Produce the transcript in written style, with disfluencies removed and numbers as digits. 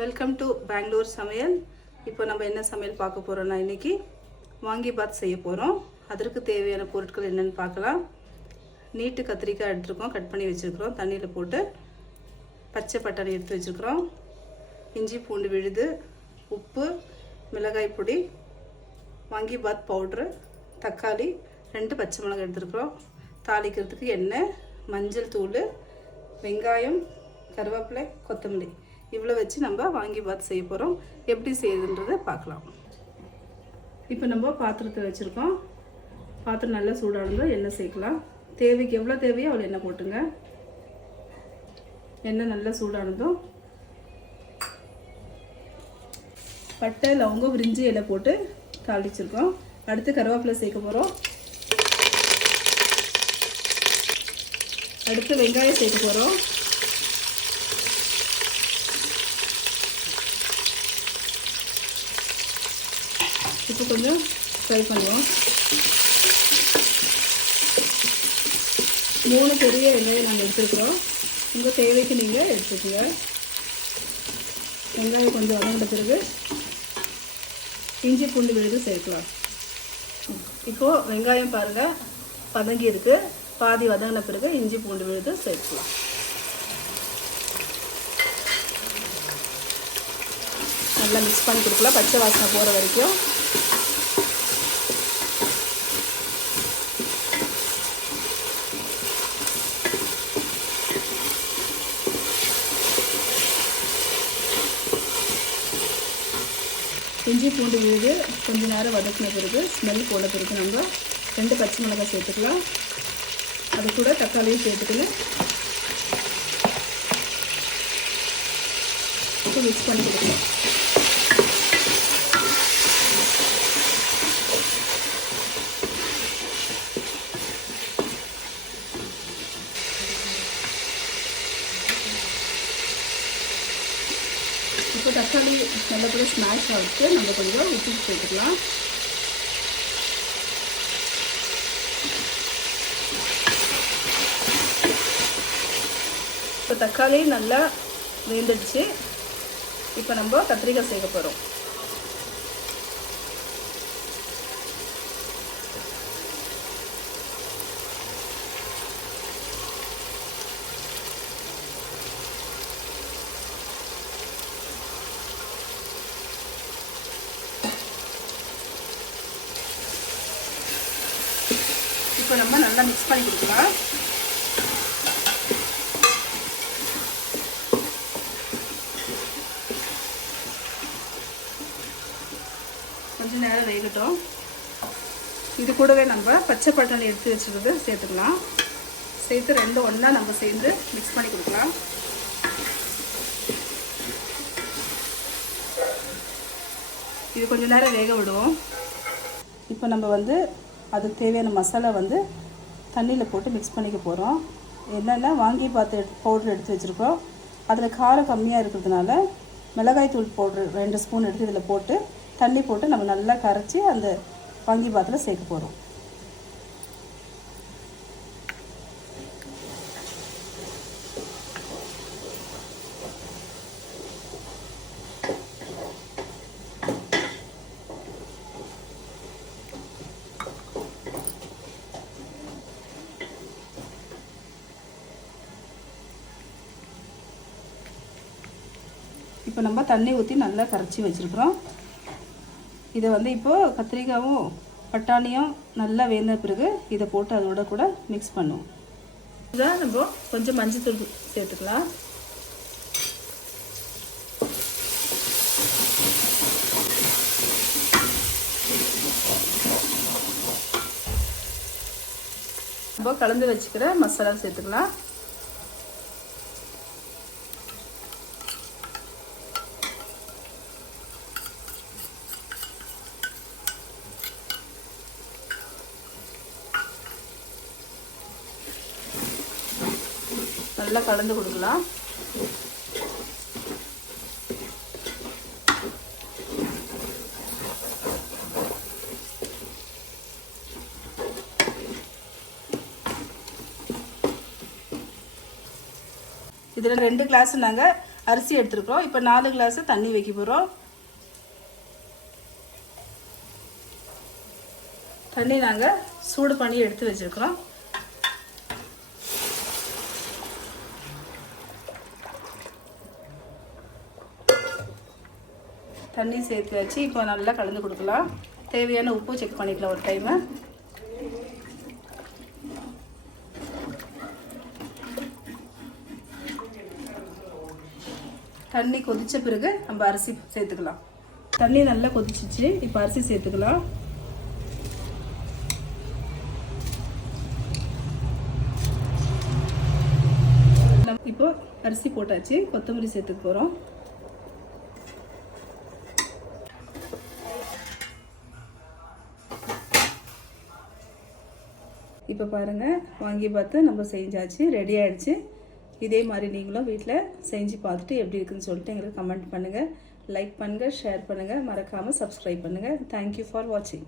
Welcome to Bangalore சமையல். இப்போ நம்ம என்ன சமையல் பார்க்க போகிறோம்னா, இன்றைக்கி வாங்கிபாத் செய்ய போகிறோம். அதற்கு தேவையான பொருட்கள் என்னென்னு பார்க்கலாம். நீட்டு கத்திரிக்காய் எடுத்துருக்கோம், கட் பண்ணி வச்சுருக்கிறோம், தண்ணியில் போட்டு. பச்சை பட்டாணி எடுத்து வச்சுருக்கிறோம், இஞ்சி பூண்டு விழுது, உப்பு, மிளகாய் பொடி, வாங்கிபாத் பவுட்ரு, தக்காளி, 2 பச்சை மிளகாய் எடுத்துருக்குறோம். தாளிக்கிறதுக்கு எண்ணெய், மஞ்சள் தூள், வெங்காயம், கருவேப்பிலை, கொத்தமல்லி, இவ்வளோ வச்சு நம்ம வாங்கிபாத் செய்ய போகிறோம். எப்படி செய்யுதுன்றதை பார்க்கலாம். இப்போ நம்ம பாத்திரத்தை வச்சுருக்கோம். பாத்திரம் நல்லா சூடானதும் எண்ணெய் சேர்க்கலாம். தேவைக்கு எவ்வளோ தேவையோ அவ்வளோ எண்ணெய் போட்டுங்க. எண்ணெய் நல்லா சூடானதும் பட்டை, லவங்கம், விரிஞ்சி இலை போட்டு தாளிச்சிருக்கோம். அடுத்து கருவேப்பிலை சேர்க்க போகிறோம். அடுத்து வெங்காயம் சேர்க்க போகிறோம். இப்போ கொஞ்சம் ஃப்ரை பண்ணுவோம். 3 பெரிய வெங்காயம் நாங்கள் எடுத்துருக்குறோம். உங்கள் தேவைக்கு நீங்கள் எடுத்துக்கோங்க. வெங்காயம் கொஞ்சம் வதங்கின பிறகு இஞ்சி பூண்டு விழுது சேர்க்கலாம். இப்போது வெங்காயம் பாருங்கள் வதங்கி இருக்குது. பாதி வதங்கின பிறகு இஞ்சி பூண்டு விழுது சேர்க்கலாம். நல்லா மிக்ஸ் பண்ணி கொடுக்கலாம், பச்சை வாசனை போகிற வரைக்கும். இஞ்சி பூண்டு விழுது கொஞ்ச நேரம் வதக்கின பிறகு, ஸ்மெல் போன பிறகு நம்ம 2 பச்சை மிளகாய் சேர்த்துக்கலாம். அது கூட தக்காளியும் சேர்த்துக்கலாம். இப்போ மிக்ஸ் பண்ணி கொடுக்கலாம். இப்போ தக்காளி நல்லபடியாக ஸ்மாஷ் ஆகிட்டு நம்ம கொஞ்சம் உப்பு சேர்த்துக்கலாம். இப்போ தக்காளி நல்லா வெந்துடுச்சு. இப்போ நம்ம கத்திரிக்காய் சேர்க்க போகிறோம். இப்போ நம்ம நல்லா மிக்ஸ் பண்ணி கொடுக்கலாம். கொஞ்சம் நேரம் வேகட்டும். இது கூடவே நம்ம பச்சை பட்டாணி எடுத்து வச்சுக்கிறது சேர்த்துக்கலாம். சேர்த்து 2 ஒன்றா நம்ம சேர்ந்து மிக்ஸ் பண்ணி கொடுக்கலாம். இது கொஞ்சம் நேரம் வேக விடுவோம். இப்போ நம்ம அதுக்கு தேவையான மசாலா தண்ணியில் போட்டு மிக்ஸ் பண்ணிக்க போகிறோம். என்னென்னா வாங்கிபாத் பவுட்ரு எடுத்து வச்சுருக்கோம். அதில் காரம் கம்மியாக இருக்கிறதுனால மிளகாய் தூள் பவுட்ரு 2 ஸ்பூன் எடுத்து இதில் போட்டு தண்ணி போட்டு நம்ம நல்லா கரைச்சி அந்த வாங்கிபாத்தில் சேர்க்க போகிறோம். இப்போ நம்ம தண்ணி ஊற்றி நல்லா கரைச்சி வச்சுருக்குறோம். இதை இப்போது கத்திரிக்காயும் பட்டாணியும் நல்லா வேந்த பிறகு இதை போட்டு அதோட கூட மிக்ஸ் பண்ணுவோம். இதான் நம்ம கொஞ்சம் மஞ்சள் தூள் சேர்த்துக்கலாம். நம்ம கலந்து வச்சுக்கிற மசாலா சேர்த்துக்கலாம். நல்லா கலந்து கொடுக்கலாம். இதில் 2 கிளாஸ் நாங்கள் அரிசி எடுத்துருக்குறோம். இப்போ 4 கிளாஸ் தண்ணி வைக்க போகிறோம். தண்ணி நாங்கள் சூடு பண்ணி எடுத்து வச்சுருக்குறோம். தண்ணி சேர்த்து வச்சு இப்போ நல்லா கலந்து கொடுக்கலாம். தேவையான உப்பு செக் பண்ணிக்கலாம் ஒரு டைமு. தண்ணி கொதித்த பிறகு நம்ம அரிசி சேர்த்துக்கலாம். தண்ணி நல்லா கொதிச்சிச்சு. இப்போ அரிசி சேர்த்துக்கலாம். இப்போ அரிசி போட்டாச்சு. கொத்தமல்லி சேர்த்துக்க போகிறோம். இப்போ பாருங்கள், வாங்கி பார்த்து நம்ம செஞ்சாச்சு, ரெடி ஆகிடுச்சு. இதே மாதிரி நீங்களும் வீட்டில் செஞ்சு பார்த்துட்டு எப்படி இருக்குன்னு சொல்லிட்டு எங்களுக்கு கமெண்ட் பண்ணுங்கள், லைக் பண்ணுங்கள், ஷேர் பண்ணுங்கள், மறக்காமல் சப்ஸ்கிரைப் பண்ணுங்கள். தேங்க்யூ ஃபார் வாட்சிங்.